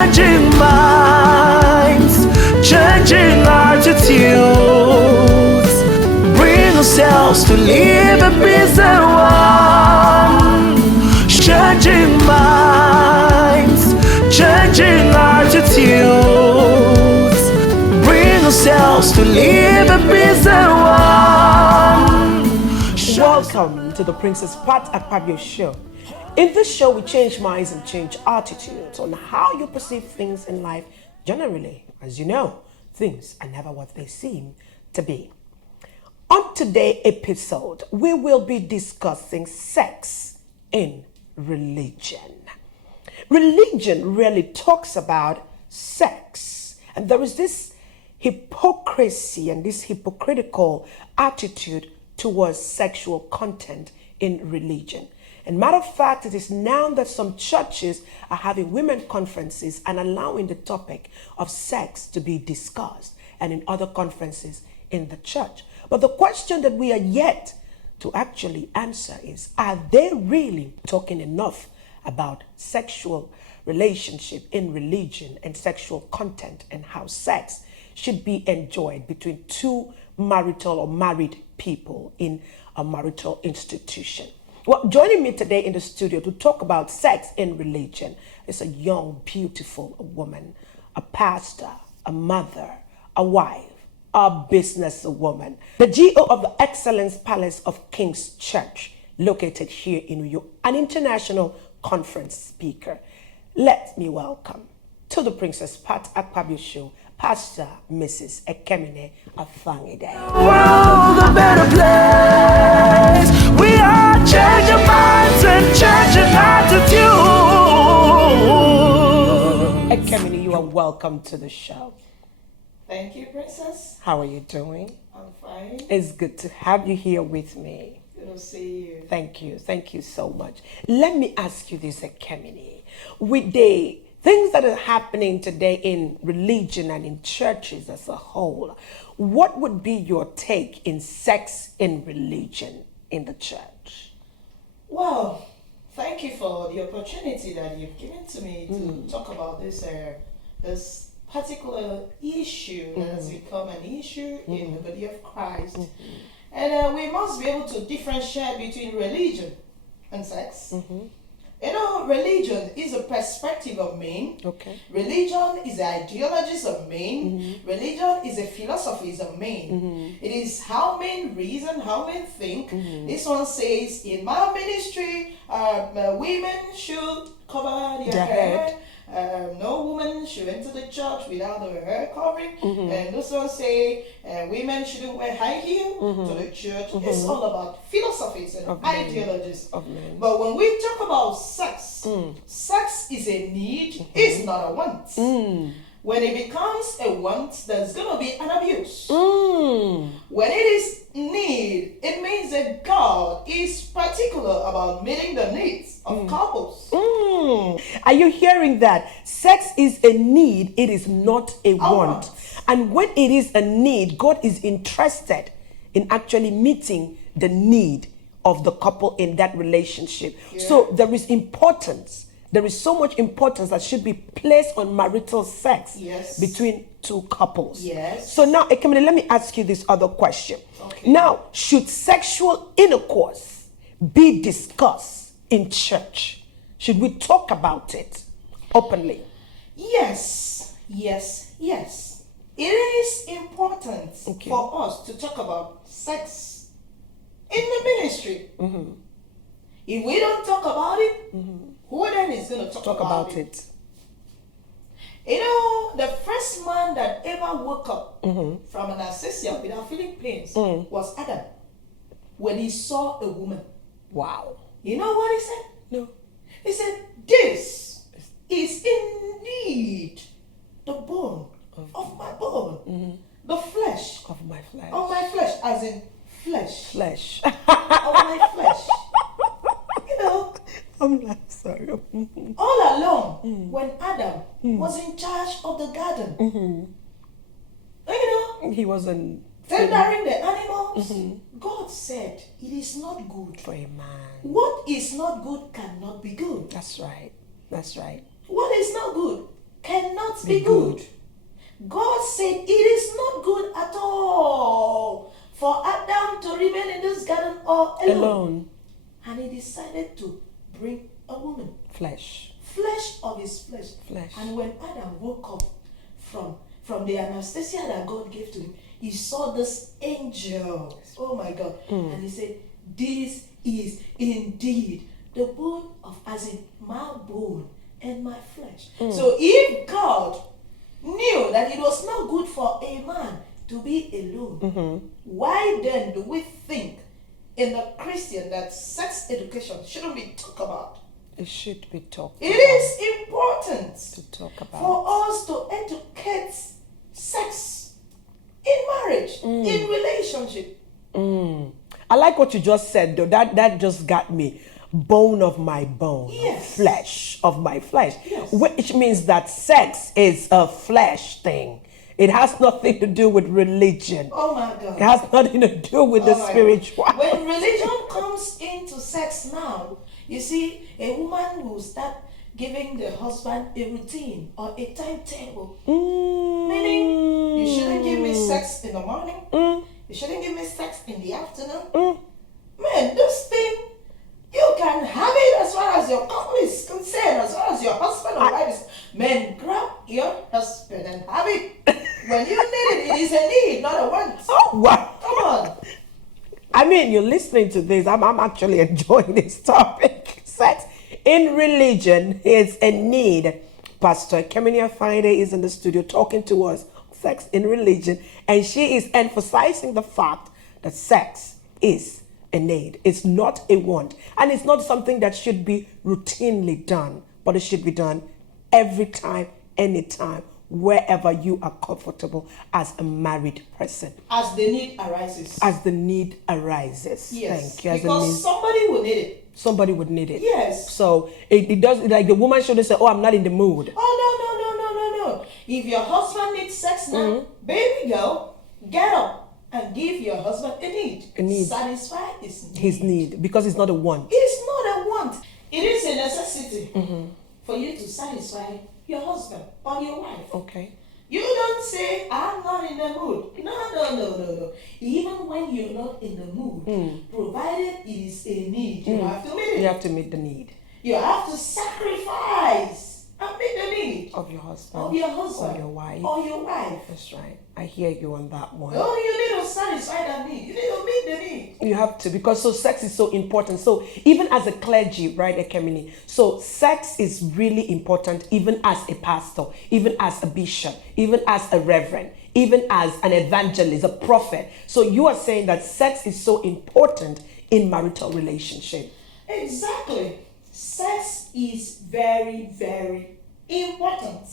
Changing minds, changing attitudes, bring ourselves to live a peace and one. Changing minds, changing attitudes, bring ourselves to live a peace and one. Welcome to the Princess Pat Akpabio Show. In this show, we change minds and change attitudes on how you perceive things in life generally. As you know, things are never what they seem to be. On today's episode, we will be discussing sex in religion. Religion really talks about sex, and there is this hypocrisy and this hypocritical attitude towards sexual content in religion. And matter of fact, it is now that some churches are having women conferences and allowing the topic of sex to be discussed, and in other conferences in the church. But the question that we are yet to actually answer is, are they really talking enough about sexual relationship in religion and sexual content and how sex should be enjoyed between two marital or married people in a marital institution? Well, joining me today in the studio to talk about sex in religion is a young, beautiful woman, a pastor, a mother, a wife, a businesswoman, the GO of the Excellence Palace of King's Church, located here in New York, an international conference speaker. Let me welcome to the Princess Pat Akpabio Show, Pastor Mrs. Ekemini Afangide. World a better place. We are changing minds and changing attitudes. Ekemini, you are welcome to the show. Thank you, Princess. How are you doing? I'm fine. It's good to have you here with me. Good to see you. Thank you. Thank you so much. Let me ask you this, Ekemini. With the things that are happening today in religion and in churches as a whole, what would be your take in sex in religion in the church? Well, thank you for the opportunity that you've given to me to talk about this this particular issue that has become an issue in the body of Christ. And we must be able to differentiate between religion and sex. You know, religion is a perspective of men. Okay. Religion is the ideologies of men. Religion is a philosophies of men. It is how men reason, how men think. This one says, in my ministry, women should cover their hair. No woman should enter the church without her hair covering. And this one say women shouldn't wear high heel to the church. It's all about philosophies and ideologies. But when we talk about sex, sex is a need, it's not a want. When it becomes a want, there's going to be an abuse. When it is need, it means that God is particular about meeting the needs of couples. Are you hearing that? Sex is a need, it is not a want. And when it is a need, God is interested in actually meeting the need of the couple in that relationship. So there is importance. There is so much importance that should be placed on marital sex between two couples. So now, Ekemini, let me ask you this other question. Now, should sexual intercourse be discussed in church? Should we talk about it openly? Yes. It is important for us to talk about sex in the ministry. If we don't talk about it, who then is going to talk about it? You know, the first man that ever woke up from an anesthesia without feeling pains was Adam, when he saw a woman. Wow. You know what he said? No. He said, this is indeed the bone of my bone, the flesh of my flesh. Of my flesh, as in flesh. Of my flesh. You know, I'm not sorry. All along, when Adam was in charge of the garden, you know, he wasn't tendering the animals. God said, it is not good for a man. What is not good cannot be good. That's right. What is not good not be good. God said it is not good at all for Adam to remain in this garden all alone. And he decided to bring a woman. Flesh Of his flesh. Flesh. And when Adam woke up from the anesthesia that God gave to him, he saw this angel. Oh my God. And he said, this is indeed the bone of, as in my bone and my flesh. So if God knew that it was not good for a man to be alone, why then do we think in the Christian that sex education shouldn't be talked about? It should be talked It is important to talk about. for us to educate sex in marriage, in relationship. I like what you just said, though. That just got me. Bone of my bone, Yes. flesh of my flesh, Yes. which means that sex is a flesh thing. It has nothing to do with religion. Oh my God. It has nothing to do with the Oh my spiritual. God. When religion comes into sex now, you see, a woman will start giving the husband a routine or a timetable. Meaning, you shouldn't give me sex in the morning. You shouldn't give me sex in the afternoon. Man, this thing, you can have it as far as your couple is concerned, as far as your husband or wife is. Man, grab your husband and have it. When you need it, it is a need, not a want. Oh, wow. Come on. I mean, you're listening to this. I'm actually enjoying this topic. Sex in religion is a need. Pastor Keminia Fide is in the studio talking to us. Sex in religion, and she is emphasizing the fact that sex is a need. It's not a want, and it's not something that should be routinely done, but it should be done every time, anytime, wherever you are comfortable as a married person. As the need arises. As the need arises. Yes. Thank you. As the Because need, somebody will need it. somebody would need it. Yes. So it does, like the woman shouldn't say, oh, I'm not in the mood. Oh, no. If your husband needs sex now, baby girl, get up and give your husband a need. A need. Satisfy his need. His need, because it's not a want. It's not a want. It is a necessity for you to satisfy your husband or your wife. Okay. You don't say, I'm not in the mood. No. Even when you're not in the mood, provided it is a need, you have to meet it. You have to meet the need You have to sacrifice and meet the need of your husband. of your husband Or your wife. Or your wife. That's right. I hear you on that one. Oh, you need to satisfy that need. You need to meet the need. You have to, because so sex is so important. So even as a clergy, right, Ekemini, so sex is really important, even as a pastor, even as a bishop, even as a reverend, even as an evangelist, a prophet. So you are saying that sex is so important in marital relationship. Exactly. Sex is very, very important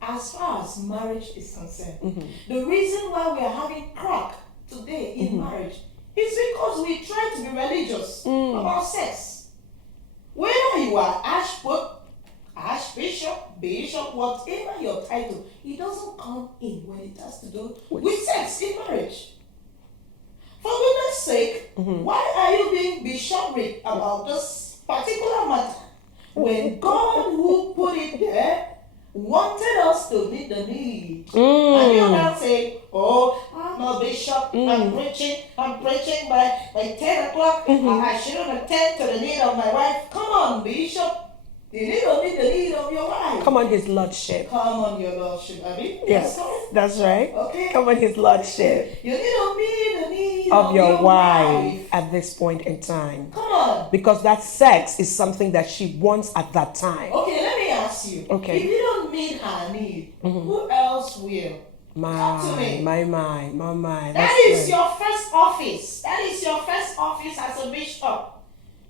as far as marriage is concerned. The reason why we are having crack today in marriage is because we try to be religious about sex. Whether you are archbishop, bishop, whatever your title, it doesn't come in when it has to do with sex in marriage. For goodness sake, why are you being bishopric about this particular matter when God, who put it there, wanted us to meet the need? And you now say, oh, I'm a bishop, I'm preaching by 10 o'clock, and I shouldn't attend to the need of my wife. Come on, bishop. You need to meet the need of your wife. Come on, his lordship. Come on, your lordship, Abby. Yes, that's right. Okay. Come on, his lordship. You need to meet the need Of your wife at this point in time. Come on. Because that sex is something that she wants at that time. Okay, let me ask you. Okay. If you don't meet her need, who else will? Talk to me. My. That That's is right. your first office. That is your first office as a bishop.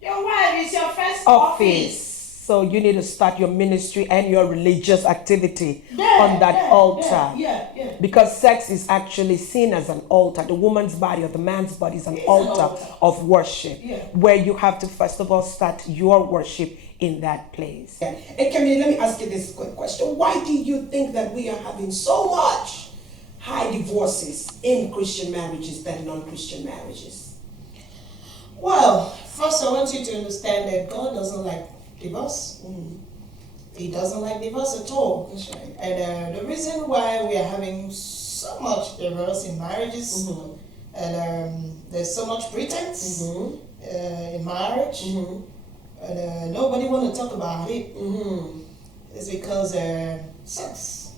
Your wife is your first office. So you need to start your ministry and your religious activity There, on that there, altar. Yeah. Because sex is actually seen as an altar. The woman's body or the man's body is an altar of worship. Yeah. Where you have to first of all start your worship in that place. And Camille, let me ask you this quick question. Why do you think that we are having so much high divorces in Christian marriages than non-Christian marriages? Well, first I want you to understand that God doesn't like divorce. He doesn't like divorce at all. That's right. And the reason why we are having so much divorce in marriages, and there's so much pretense in marriage, and nobody want to talk about it. It's because sex.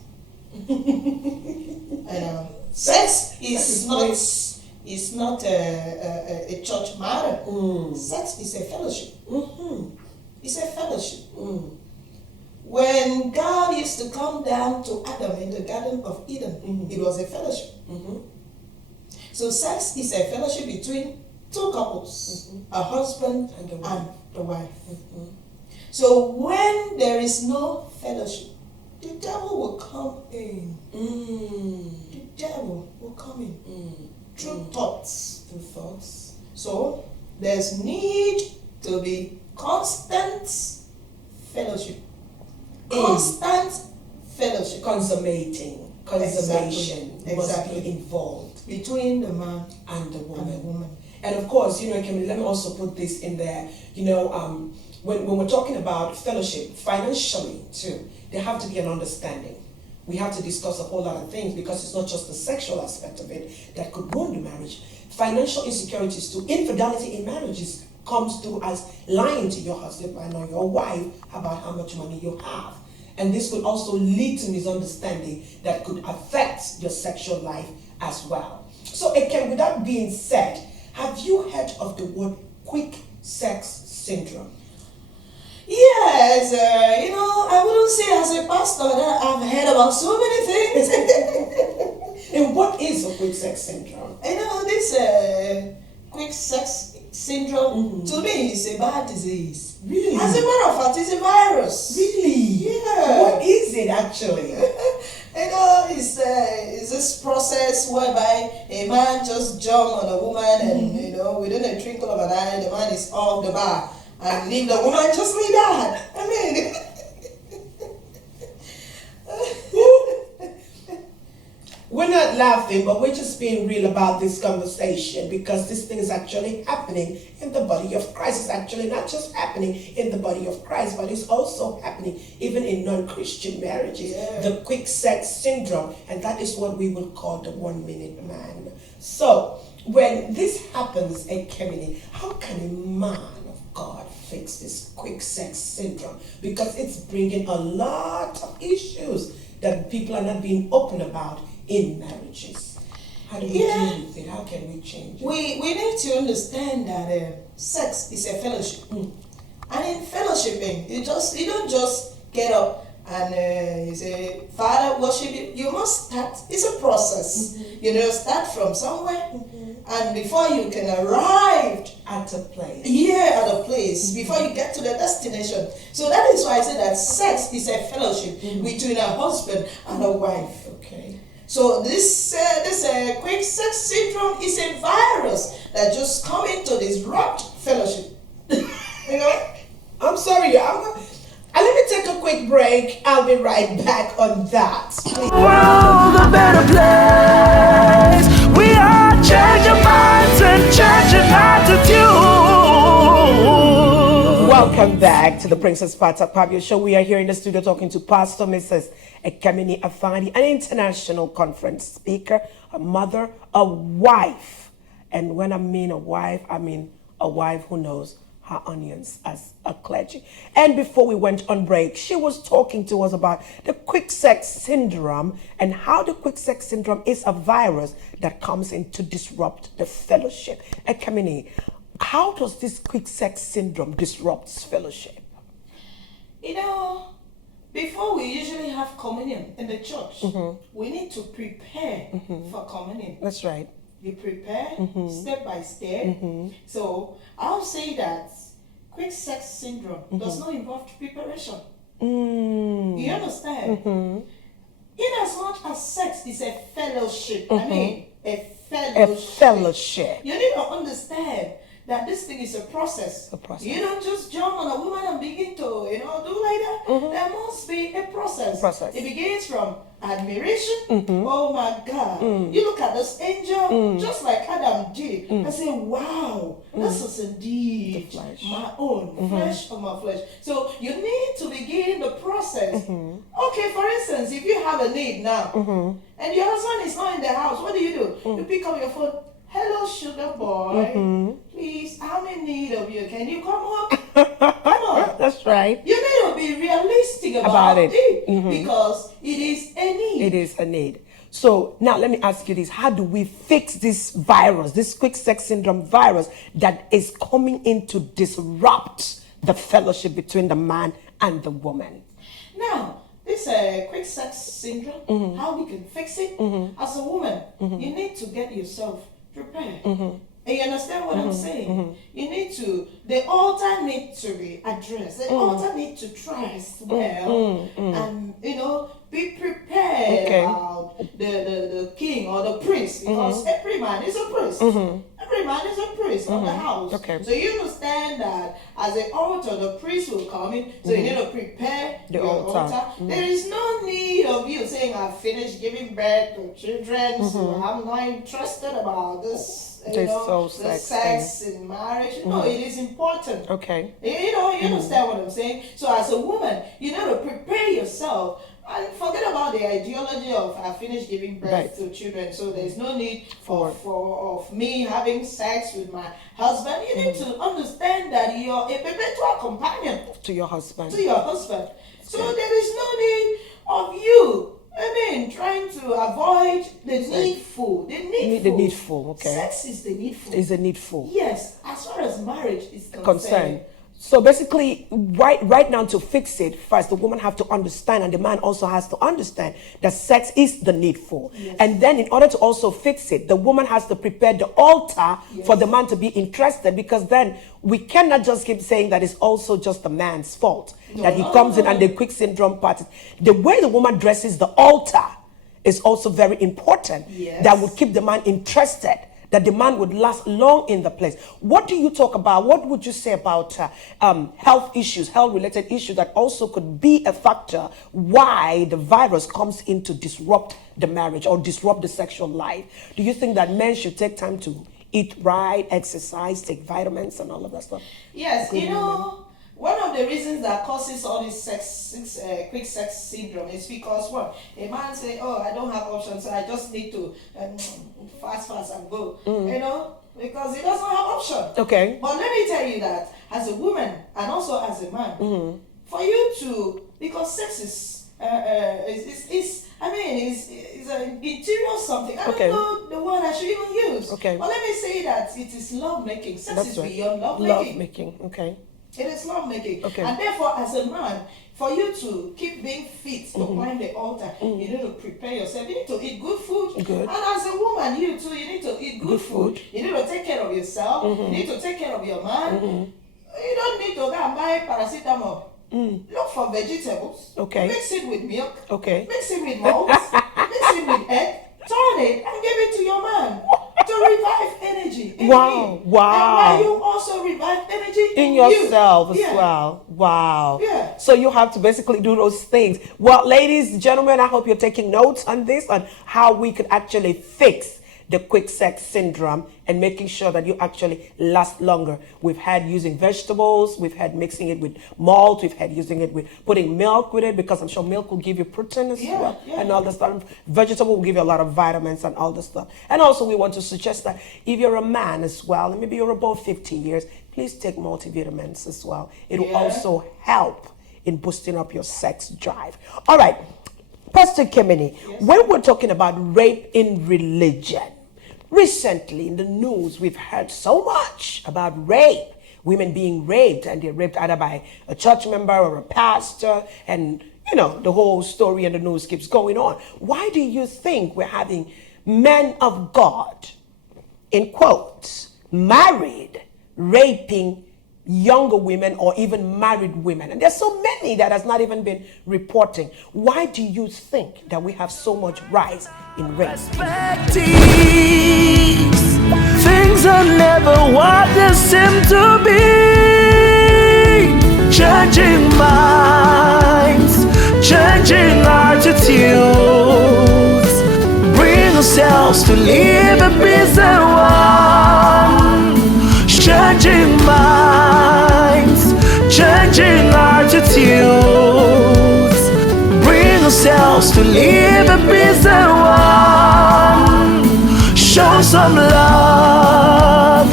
And sex is not a church matter. Sex is a fellowship. It's a fellowship. When God used to come down to Adam in the Garden of Eden, it was a fellowship. So sex is a fellowship between two couples, a husband and the wife. So when there is no fellowship, the devil will come in. The devil will come in through thoughts. So there's need to be constant fellowship. Constant fellowship. Consummation Exactly. must be involved between the man and the woman. and the woman. And of course, let me also put this in there. When we're talking about fellowship, financially too, there have to be an understanding. We have to discuss a whole lot of things because it's not just the sexual aspect of it that could ruin the marriage. Financial insecurities too, infidelity in marriages comes through as lying to your husband or your wife about how much money you have. And this could also lead to misunderstanding that could affect your sexual life as well. So again, with that being said, have you heard of the word quick sex syndrome? Yes, I wouldn't say as a pastor that I've heard about so many things. And what is a quick sex syndrome? This quick sex syndrome, to me, is a bad disease. Really? As a matter of fact, it's a virus. Really? Yeah. What is it actually? It's this process whereby a man just jump on a woman and, within a twinkle of an eye, the man is off the bar and leave the woman just like that. I mean... We're not laughing, but we're just being real about this conversation because this thing is actually happening in the body of Christ. It's actually not just happening in the body of Christ, but it's also happening even in non-Christian marriages. Yeah. The quick sex syndrome, and that is what we will call the 1 minute man. So, when this happens, Kemini, how can a man of God fix this quick sex syndrome? Because it's bringing a lot of issues that people are not being open about in marriages. How do we deal with it? How can we change it? We need to understand that sex is a fellowship. And in fellowshipping, you don't just get up and you say, Father, worship you. You must start. It's a process. Start from somewhere. And before you can arrive At a place. at a place, before you get to the destination. So that is why I say that sex is a fellowship between a husband and a wife. Okay. So this quick sex syndrome is a virus that just come in to disrupt fellowship. I'm sorry, let me take a quick break. I'll be right back on that. World a better place. We are changing minds and changing attitudes. Welcome back to the Princess Pat Akpabio Show. We are here in the studio talking to Pastor Mrs. Ekemini Afani, an international conference speaker, a mother, a wife. And when I mean a wife, I mean a wife who knows her onions as a clergy. And before we went on break, she was talking to us about the quick sex syndrome and how the quick sex syndrome is a virus that comes in to disrupt the fellowship. Ekemini, how does this quick sex syndrome disrupt fellowship? Before we usually have communion in the church, we need to prepare for communion. That's right. You prepare step by step. So I'll say that quick sex syndrome does not involve preparation. You understand? In as much as sex is a fellowship, I mean a fellowship. A fellowship. You need to understand that this thing is a process. A process. You don't just jump on a woman and begin to, do like that. There must be a process. It begins from admiration. Oh my God. You look at this angel, just like Adam did, and say, wow, this is indeed my own, flesh of my flesh. So you need to begin the process. Okay, for instance, if you have a need now, and your husband is not in the house, what do? You pick up your phone. Hello, sugar boy. Please, I'm in need of you. Can you come up? Come on. That's right. You need to be realistic about it because it is a need. It is a need. So now let me ask you this. How do we fix this virus, this quick sex syndrome virus that is coming in to disrupt the fellowship between the man and the woman? Now, this quick sex syndrome, how we can fix it? As a woman, you need to get yourself prepared. And you understand what I'm saying? You need to, the altar needs to be addressed. The altar needs to try as well and, be prepared about the king or the priest, because every man is a priest. Every man is a priest of the house. So you understand that as an altar, the priest will come in. So you need to prepare your altar. There is no need of you saying, I've finished giving birth to children, so I'm not interested about this. The sex in marriage. No, it is important. You understand what I'm saying? So as a woman, you need to prepare yourself and forget about the ideology of I finished giving birth to children, so there's no need of me having sex with my husband. You need to understand that you're a perpetual companion to your husband. So there is no need of you trying to avoid the needful. The needful. Sex is the needful. Is the needful. Yes, as far as marriage is concerned. So basically, right now, to fix it, first the woman have to understand, and the man also has to understand that sex is the needful. And then in order to also fix it, the woman has to prepare the altar for the man to be interested, because then we cannot just keep saying that it's also just the man's fault. That he comes in and the quick syndrome part. The way the woman dresses the altar is also very important. That would keep the man interested, that the man would last long in the place. What do you talk about? What would you say about health issues, health-related issues that also could be a factor why the virus comes in to disrupt the marriage or disrupt the sexual life? Do you think that men should take time to eat right, exercise, take vitamins and all of that stuff? Yes, one of the reasons that causes all this quick sex syndrome is because a man say, oh, I don't have options, so I just need to fast and go, because he doesn't have option. But let me tell you that as a woman and also as a man, for you to, because sex is an interior something. I don't know the word I should even use. But let me say that it is love making. Sex is beyond love making. It is love making. And therefore, as a man, for you to keep being fit to climb the altar, you need to prepare yourself. You need to eat good food. And as a woman, you too, you need to eat good food. You need to take care of yourself. You need to take care of your man. You don't need to go and buy paracetamol. Look for vegetables. Mix it with milk. Mix it with malt. Mix it with egg. Turn it and give it to your man. To revive energy in him. And while you also revive energy in yourself as well. So you have to basically do those things. Well, ladies and gentlemen, I hope you're taking notes on this, on how we could actually fix the quick sex syndrome and making sure that you actually last longer. We've had using vegetables, we've had mixing it with malt, we've had using it with putting milk with it, because I'm sure milk will give you protein as well, and all the stuff. Vegetable will give you a lot of vitamins and all the stuff. And also we want to suggest that if you're a man as well, and maybe you're above 50 years, please take multivitamins as well. It will also help in boosting up your sex drive. All right, Pastor Kemini, when we're talking about rape in religion, recently in the news, we've heard so much about rape, women being raped, and they're raped either by a church member or a pastor, and the whole story in the news keeps going on. Why do you think we're having men of God, in quotes, married, raping younger women or even married women? And there's so many that has not even been reporting. Why do you think that we have so much rise in rape? Things are never what they seem to be. Changing minds, changing attitudes, bring ourselves to live a peace and one. Changing minds, changing attitudes, bring ourselves to live a peace and one. Show some love,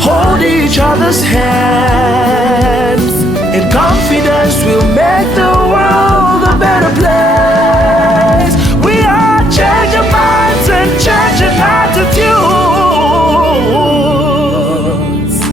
hold each other's hands.